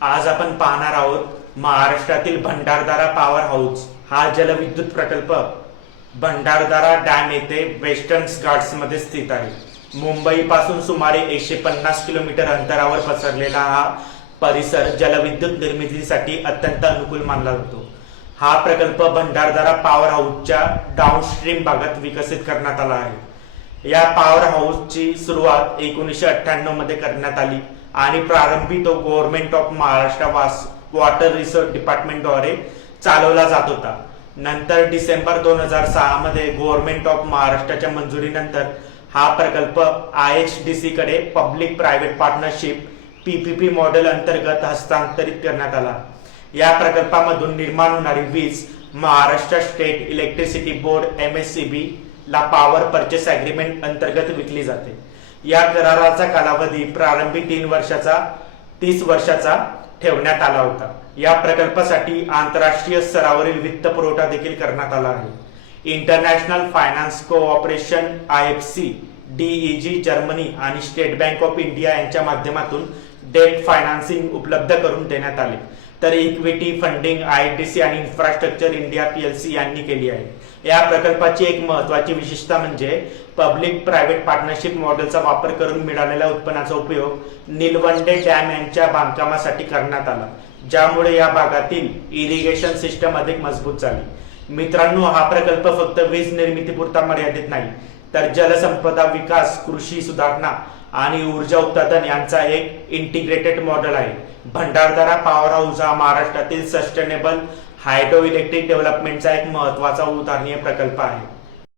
आज आपण पाहणार आहोत महाराष्ट्रातील भंडारदरा पॉवर हाऊस हा जलविद्युत प्रकल्प भंडारदरा डॅम येथे वेस्टर्न घाट्स मध्ये स्थित आहे। मुंबई पासून सुमारे 150 किलोमीटर अंतरावर पसरलेला हा परिसर जलविद्युत निर्मितीसाठी अत्यंत अनुकूल मानला जातो। हा प्रकल्प भंडारदरा पॉवर हाऊसच्या डाऊनस्ट्रीम भागात विकसित करण्यात आला आहे। या पॉवर हाऊसची सुरुवात 1998 मध्ये करण्यात आली आणि प्रारंभी तो government of Maharashtra water resource department द्वारे चालवला जात होता। नंतर डिसेंबर 2006 मध्ये गव्हर्नमेंट ऑफ महाराष्ट्राच्या मंजुरीनंतर हा प्रकल्प IHDC कडे public private partnership PPP model अंतर्गत हस्तांतरित करण्यात आला। या प्रकल्पामधून निर्माण होणारी वीज Maharashtra state electricity board MSEB ला पॉवर परचेस अग्रीमेंट अंतर्गत विकली जाते। या कराराचा कालावधी प्रारंभी 30 वर्षाचा ठेवण्यात आला होता। या प्रकल्पासाठी आंतरराष्ट्रीय स्तरावरील वित्त पुरवठा देखील करण्यात आला आहे। International finance cooperation IFC DEG Germany आणि स्टेट बँक ऑफ इंडिया यांच्या माध्यमातून डेट फायनान्सिंग उपलब्ध करून देण्यात आले, तर इक्विटी फंडिंग ITC आणि इन्फ्रास्ट्रक्चर इंडिया PLC यांनी केली आहे। या प्रकल्पाची एक महत्त्वाची विशेषता म्हणजे पब्लिक प्रायव्हेट पार्टनरशिप मॉडेलचा वापर करून मिळालेल्या उत्पन्नाचा उपयोग निलवंडे डॅम यांच्या बांधकामासाठी करण्यात आला, ज्यामुळे या भागातील इरिगेशन सिस्टम अधिक मजबूत झाली। मित्रांनो, हा प्रकल्प फक्त वीज निर्मितीपुरता मर्यादित नाही, तर जलसंपदा विकास, कृषी सुधारणा आणि ऊर्जा उत्पादन यांचा एक इंटिग्रेटेड मॉडेल आहे। भंडारदरा पॉवर हाऊस हा महाराष्ट्रातील सस्टेनेबल हायड्रो इलेक्ट्रिक डेव्हलपमेंटचा एक महत्त्वाचा उदाहरणीय प्रकल्प आहे।